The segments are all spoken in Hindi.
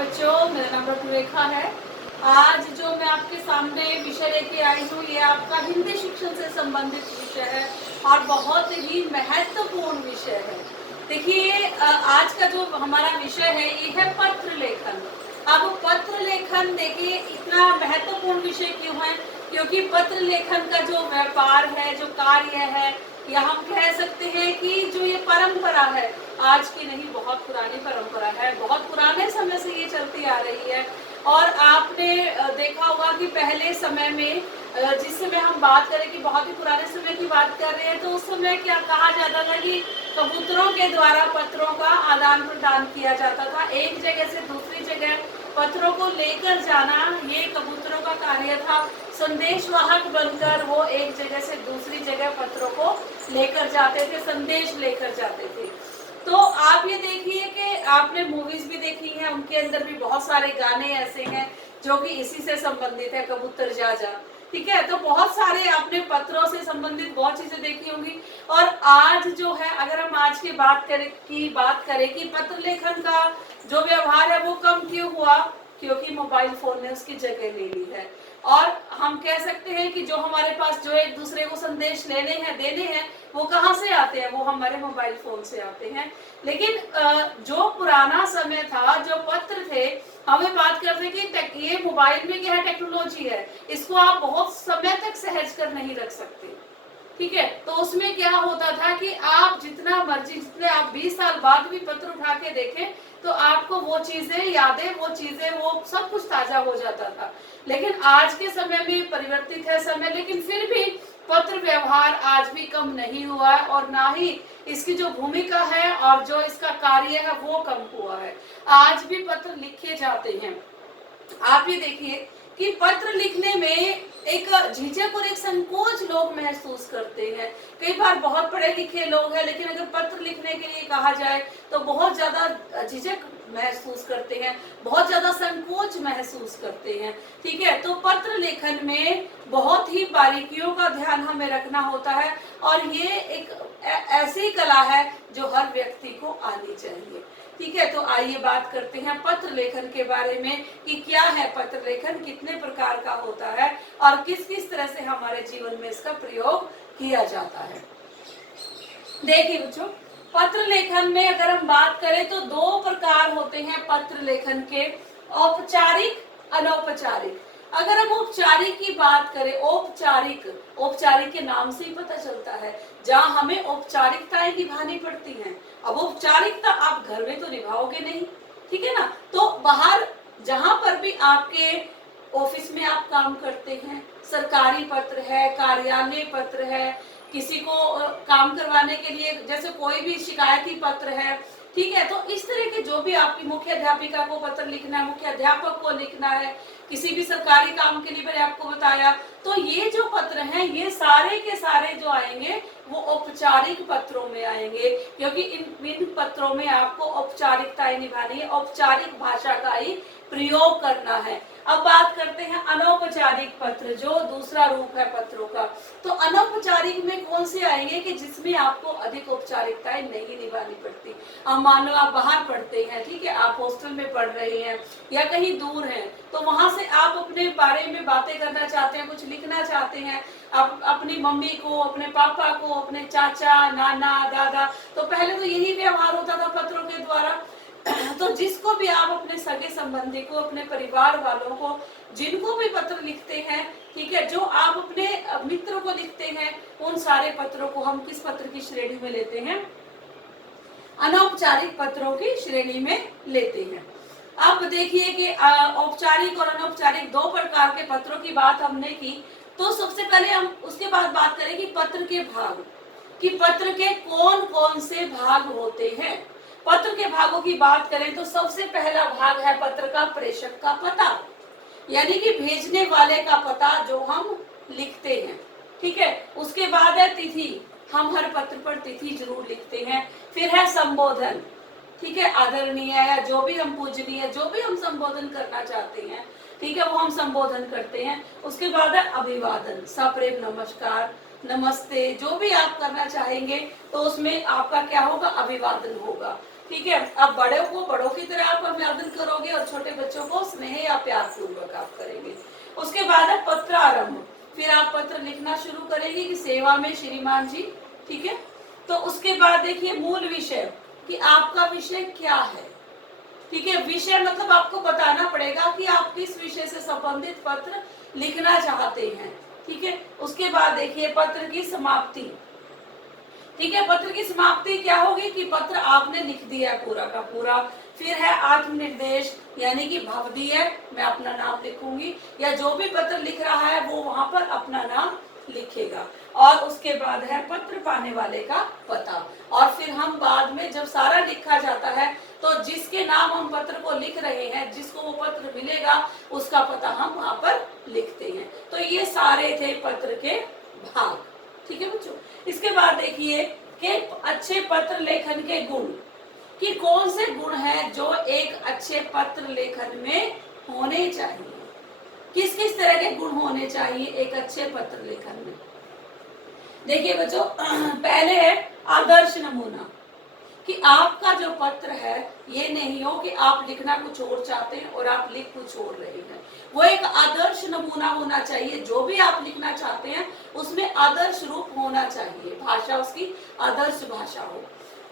बच्चों, मेरा नाम डॉक्टर रेखा है। आज जो मैं आपके सामने विषय लेके आई हूँ ये आपका हिंदी शिक्षण से संबंधित विषय है और बहुत ही महत्वपूर्ण विषय है। देखिए, आज का जो हमारा विषय है ये है पत्र लेखन। अब पत्र लेखन देखिए इतना महत्वपूर्ण विषय क्यों है, क्योंकि पत्र लेखन का जो व्यापार है, जो कार्य है, या हम कह सकते हैं कि जो ये परंपरा है, आज की नहीं बहुत पुरानी परंपरा है, बहुत पुराने समय से ये चलती आ रही है। और आपने देखा होगा कि पहले समय में, जिस समय हम बात करें कि बहुत ही पुराने समय की बात कर रहे हैं, तो उस समय क्या कहा जाता था कि कबूतरों के द्वारा पत्रों का आदान प्रदान किया जाता था। एक जगह से दूसरी जगह पत्रों को लेकर जाना ये कबूतरों का कार्य था। संदेशवाहक बनकर वो एक जगह से दूसरी जगह पत्रों को लेकर जाते थे, संदेश लेकर जाते थे। तो आप ये देखिए कि आपने मूवीज भी देखी हैं, उनके अंदर भी बहुत सारे गाने ऐसे हैं जो कि इसी से संबंधित है, कबूतर जा जा, ठीक है। तो बहुत सारे आपने पत्रों से संबंधित बहुत चीजें देखी होंगी। और आज जो है, अगर हम आज की बात करें कि पत्र लेखन का जो व्यवहार है वो कम क्यों हुआ, क्योंकि मोबाइल फोन ने उसकी जगह ले ली है। और हम कह सकते हैं कि जो हमारे पास जो एक दूसरे को संदेश लेने हैं, देने हैं, वो कहाँ से आते हैं, वो हमारे मोबाइल फोन से आते हैं। लेकिन जो पुराना समय था, जो पत्र थे, हमें बात करते हैं कि ये मोबाइल में क्या है, टेक्नोलॉजी है, इसको आप बहुत समय तक सहज कर नहीं रख सकते, ठीक है। तो उसमें क्या होता था कि आप जितना मर्जी, जितने आप 20 साल बाद भी पत्र उठा के देखें तो आपको वो चीजें यादें, वो चीजें, वो सब कुछ ताजा हो जाता था। लेकिन आज के समय में परिवर्तित है समय, लेकिन फिर भी पत्र व्यवहार आज भी कम नहीं हुआ है, और ना ही इसकी जो भूमिका है और जो इसका कार्य है वो कम हुआ है। आज भी पत्र लिखे जाते हैं। आप ये देखिए कि पत्र लिखने में एक झिझक और एक संकोच लोग महसूस करते हैं। कई बार बहुत पढ़े लिखे लोग हैं, लेकिन अगर पत्र लिखने के लिए कहा जाए तो बहुत ज्यादा झिझक महसूस करते हैं, बहुत ज्यादा संकोच महसूस करते हैं, ठीक है। तो पत्र लेखन में बहुत ही बारीकियों का ध्यान हमें रखना होता है, और ये एक ऐसी कला है जो हर व्यक्ति को आनी चाहिए, ठीक है। तो आइए बात करते हैं पत्र लेखन के बारे में कि क्या है पत्र लेखन, कितने प्रकार का होता है और किस किस तरह से हमारे जीवन में इसका प्रयोग किया जाता है। देखिए बच्चों, पत्र लेखन में अगर हम बात करें तो दो प्रकार होते हैं पत्र लेखन के, औपचारिक, अनौपचारिक। अगर हम औपचारिक की बात करें, औपचारिक के नाम से ही पता चलता है, जहाँ हमें औपचारिकताएं निभानी पड़ती हैं। अब औपचारिकता आप घर में तो निभाओगे नहीं, ठीक है ना। तो बाहर जहां पर भी आपके ऑफिस में आप काम करते हैं, सरकारी पत्र है, कार्यालय पत्र है, किसी को काम करवाने के लिए जैसे कोई भी शिकायती पत्र है, ठीक है। तो इस तरह के जो भी आपकी मुख्य अध्यापिका को पत्र लिखना है, मुख्य अध्यापक को लिखना है, किसी भी सरकारी काम के लिए मैंने आपको बताया, तो ये जो पत्र हैं ये सारे के सारे जो आएंगे वो औपचारिक पत्रों में आएंगे, क्योंकि इन पत्रों में आपको औपचारिकताएं निभानी है, औपचारिक भाषा का ही प्रयोग करना है। अब बात करते हैं अनौपचारिक पत्र, जो दूसरा रूप है पत्रों का। तो अनौपचारिक में कौन से आएंगे कि जिसमें आपको अधिक औपचारिकताएं नहीं निभानी पड़ती। अब मान लो आप बाहर पढ़ते हैं, ठीक है, आप हॉस्टल में पढ़ रहे हैं या कहीं दूर हैं, तो वहां से आप अपने बारे में बातें करना चाहते हैं, कुछ लिखना चाहते हैं, आप अपनी मम्मी को, अपने पापा को, अपने चाचा, नाना, दादा, तो पहले तो यही व्यवहार होता था पत्रों के द्वारा। तो जिसको भी आप अपने सगे संबंधी को, अपने परिवार वालों को, जिनको भी पत्र लिखते हैं, ठीक है, जो आप अपने मित्रों को लिखते हैं, उन सारे पत्रों को हम किस पत्र की श्रेणी में लेते हैं, अनौपचारिक पत्रों की श्रेणी में लेते हैं। अब देखिए कि औपचारिक और अनौपचारिक दो प्रकार के पत्रों की बात हमने की। तो सबसे पहले हम उसके बाद बात करें कि पत्र के भाग, कि पत्र के कौन कौन से भाग होते हैं। पत्र के भागों की बात करें तो सबसे पहला भाग है पत्र का प्रेषक का पता, यानी कि भेजने वाले का पता जो हम लिखते हैं, ठीक है। उसके बाद है तिथि, हम हर पत्र पर तिथि जरूर लिखते हैं। फिर है संबोधन, ठीक है, आदरणीय या जो भी हम पूजनीय, जो भी हम संबोधन करना चाहते हैं, ठीक है, वो हम संबोधन करते हैं। उसके बाद है अभिवादन, सप्रेम नमस्कार, नमस्ते, जो भी आप करना चाहेंगे तो उसमें आपका क्या होगा, अभिवादन होगा, ठीक है। अब बड़ों को बड़ों की तरह आप अभिवादन करोगे और छोटे बच्चों को स्नेह या प्यार पूर्वक आप करेंगे। उसके बाद है पत्र आरंभ। फिर आप पत्र लिखना शुरू करेंगे कि सेवा में श्रीमान जी। ठीक है। तो उसके बाद देखिए मूल विषय कि आपका विषय क्या है। ठीक है। विषय मतलब आपको बताना पड़ेगा कि आप किस विषय से संबंधित पत्र लिखना चाहते हैं। ठीक है। उसके बाद देखिए पत्र की समाप्ति। ठीक है। पत्र की समाप्ति क्या होगी कि पत्र आपने लिख दिया पूरा का पूरा। फिर है आत्मनिर्देश, यानी कि भवदीय, मैं अपना नाम लिखूंगी या जो भी पत्र लिख रहा है वो वहां पर अपना नाम लिखेगा। और उसके बाद है पत्र पाने वाले का पता। और फिर हम बाद में जब सारा लिखा जाता है तो जिसके नाम हम पत्र को लिख रहे हैं, जिसको वो पत्र मिलेगा, उसका पता हम वहां पर लिखते हैं। तो ये सारे थे पत्र के भाग। ठीक है बच्चों। इसके बाद देखिए कि अच्छे पत्र लेखन के गुण, कि कौन से गुण हैं जो एक अच्छे पत्र लेखन में होने चाहिए। किस किस तरह के गुण होने चाहिए एक अच्छे पत्र लेखन में। देखिए बच्चों, पहले है आदर्श नमूना, कि आपका जो पत्र है ये नहीं हो कि आप लिखना कुछ और चाहते हैं और आप लिख कुछ और रहे हैं। वो एक आदर्श नमूना होना चाहिए। जो भी आप लिखना चाहते हैं उसमें आदर्श रूप होना चाहिए, भाषा उसकी आदर्श भाषा हो।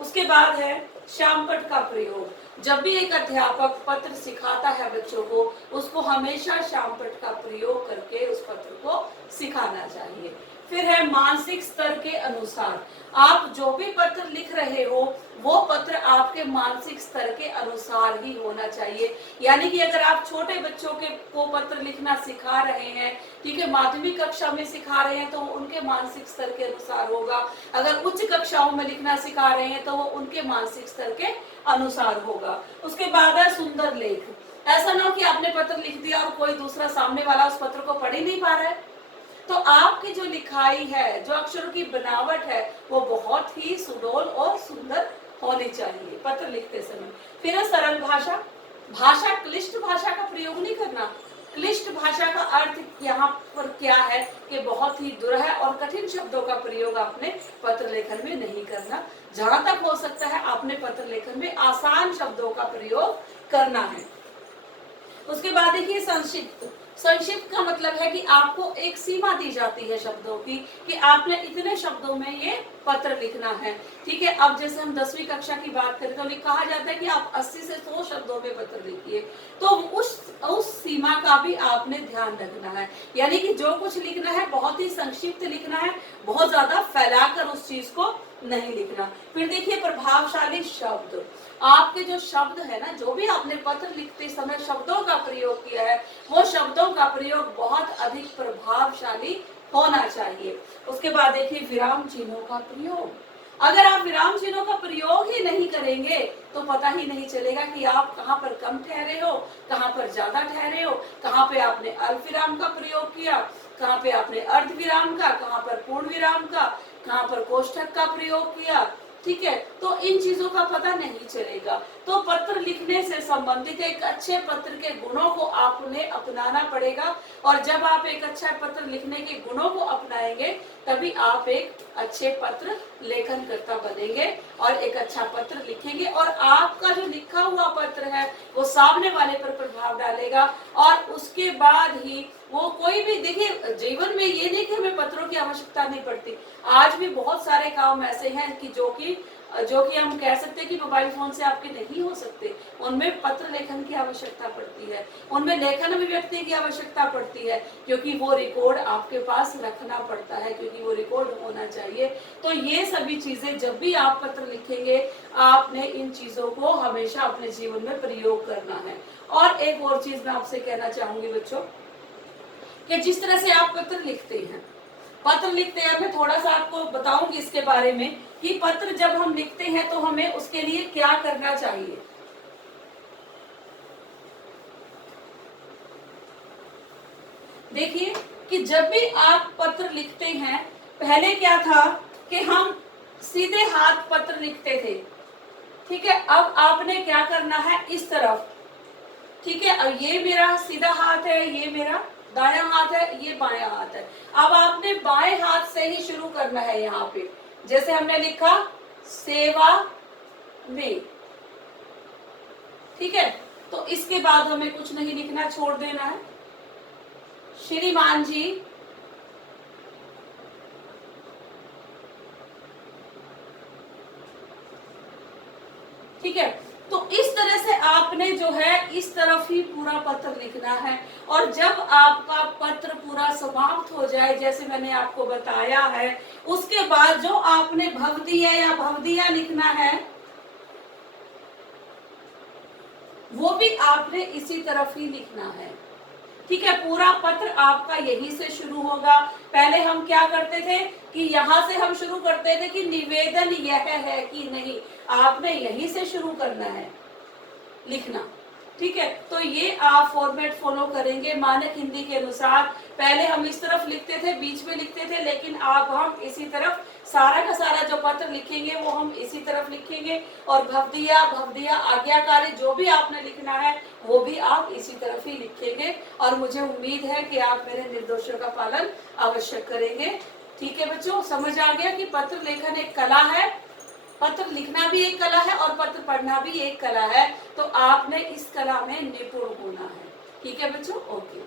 उसके बाद है श्यामपट्ट का प्रयोग। जब भी एक अध्यापक पत्र सिखाता है बच्चों को, उसको हमेशा श्यामपट्ट का प्रयोग करके उस पत्र को सिखाना चाहिए। फिर है मानसिक स्तर के अनुसार। आप जो भी पत्र लिख रहे हो वो पत्र आपके मानसिक स्तर के अनुसार ही होना चाहिए। यानी कि अगर आप छोटे बच्चों के को पत्र लिखना सिखा रहे हैं, ठीक है, माध्यमिक कक्षा में सिखा रहे हैं तो उनके मानसिक स्तर के अनुसार होगा। अगर उच्च कक्षाओं में लिखना सिखा रहे हैं तो वो उनके मानसिक स्तर के अनुसार होगा। उसके बाद है सुंदर लेख। ऐसा ना हो कि आपने पत्र लिख दिया और कोई दूसरा सामने वाला उस पत्र को पढ़ ही नहीं पा रहा है। तो आपकी जो लिखाई है, जो अक्षरों की बनावट है, वो बहुत ही सुडौल और सुंदर होनी चाहिए पत्र लिखते समय। फिर सरल भाषा। भाषा, क्लिष्ट भाषा का प्रयोग नहीं करना। क्लिष्ट भाषा का अर्थ यहाँ पर क्या है कि बहुत ही दुरह और कठिन शब्दों का प्रयोग आपने पत्र लेखन में नहीं करना। जहां तक हो सकता है आपने पत्र लेखन में आसान शब्दों का प्रयोग करना है। उसके बाद देखिए संक्षिप्त। संक्षिप्त का मतलब है कि आपको एक सीमा दी जाती है शब्दों की, कि आपने इतने शब्दों में ये पत्र लिखना है। ठीक है। अब जैसे हम 10वीं कक्षा की बात करें तो कहा जाता है कि आप 80 से 100 शब्दों में पत्र लिखिए। तो उस सीमा का भी आपने ध्यान रखना है। यानी कि जो कुछ लिखना है बहुत ही संक्षिप्त लिखना है, बहुत ज्यादा फैलाकर उस चीज को नहीं लिखना। फिर देखिए प्रभावशाली शब्द। आपके जो शब्द है ना, जो भी आपने पत्र लिखते समय शब्दों का प्रयोग किया है, वो शब्दों का प्रयोग बहुत अधिक प्रभावशाली होना चाहिए। उसके बाद देखिए विराम चिन्हों का प्रयोग। अगर आप विराम चिन्हों का प्रयोग ही नहीं करेंगे तो पता ही नहीं चलेगा कि आप कहाँ पर कम ठहरे हो, कहाँ पर ज्यादा ठहरे हो, कहाँ पे आपने अल्प विराम का प्रयोग किया, कहाँ पे आपने अर्ध विराम का, कहाँ पर पूर्ण विराम का, कहाँ पर कोष्ठक का प्रयोग किया। ठीक है। तो इन चीजों का पता नहीं चलेगा। तो पत्र लिखने से संबंधित एक अच्छे पत्र के गुणों को आपने अपनाना पड़ेगा। और जब आप एक अच्छा पत्र लिखने के गुणों को अपनाएंगे तभी आप एक अच्छे पत्र लेखनकर्ता बनेंगे और एक अच्छा पत्र लिखेंगे। और आपका जो लिखा हुआ पत्र है वो सामने वाले पर प्रभाव डालेगा। और उसके बाद ही वो कोई भी, देखिए जीवन में ये नहीं कि हमें पत्रों की आवश्यकता नहीं पड़ती। आज भी बहुत सारे काम ऐसे हैं कि जो कि हम कह सकते हैं कि मोबाइल फोन से आपके नहीं हो सकते। उनमें पत्र लेखन की आवश्यकता पड़ती है, उनमें लेखन अभिव्यक्ति की आवश्यकता पड़ती है, क्योंकि वो रिकॉर्ड आपके पास रखना पड़ता है, क्योंकि वो रिकॉर्ड होना चाहिए। तो ये सभी चीजें जब भी आप पत्र लिखेंगे आपने इन चीजों को हमेशा अपने जीवन में प्रयोग करना है। और एक और चीज मैं आपसे कहना चाहूंगी बच्चों, कि जिस तरह से आप पत्र लिखते हैं, मैं थोड़ा सा आपको बताऊंगी इसके बारे में कि पत्र जब हम लिखते हैं तो हमें उसके लिए क्या करना चाहिए। देखिए कि जब भी आप पत्र लिखते हैं, पहले क्या था कि हम सीधे हाथ पत्र लिखते थे। ठीक है। अब आपने क्या करना है, इस तरफ, ठीक है, अब ये मेरा सीधा हाथ है, ये मेरा दायां हाथ है, ये बायां हाथ है। अब आपने बाएं हाथ से ही शुरू करना है। यहाँ पे जैसे हमने लिखा सेवा में, ठीक है, तो इसके बाद हमें कुछ नहीं लिखना, छोड़ देना है। श्रीमान जी, ठीक है। तो इस तरह से आपने जो है इस तरफ ही पूरा पत्र लिखना है। और जब आपका पत्र पूरा समाप्त हो जाए, जैसे मैंने आपको बताया है, उसके बाद जो आपने भवदीय या भवदिया लिखना है वो भी आपने इसी तरफ ही लिखना है। ठीक है, पूरा पत्र आपका यहीं से शुरू होगा। पहले हम क्या करते थे कि यहाँ से हम शुरू करते थे कि निवेदन यह है कि नहीं, आपने यहीं से शुरू करना है लिखना। ठीक है, तो ये आप फॉर्मेट फॉलो करेंगे मानक हिंदी के अनुसार। पहले हम इस तरफ लिखते थे, बीच में लिखते थे, लेकिन अब हम इसी तरफ सारा का सारा जो पत्र लिखेंगे वो हम इसी तरफ लिखेंगे। और भवदिया, भवदिया आज्ञाकारी जो भी आपने लिखना है वो भी आप इसी तरफ ही लिखेंगे। और मुझे उम्मीद है कि आप मेरे निर्देशों का पालन अवश्य करेंगे। ठीक है बच्चों, समझ आ गया कि पत्र लेखन एक कला है, पत्र लिखना भी एक कला है और पत्र पढ़ना भी एक कला है। तो आपने इस कला में निपुण होना है। ठीक है बच्चों, ओके।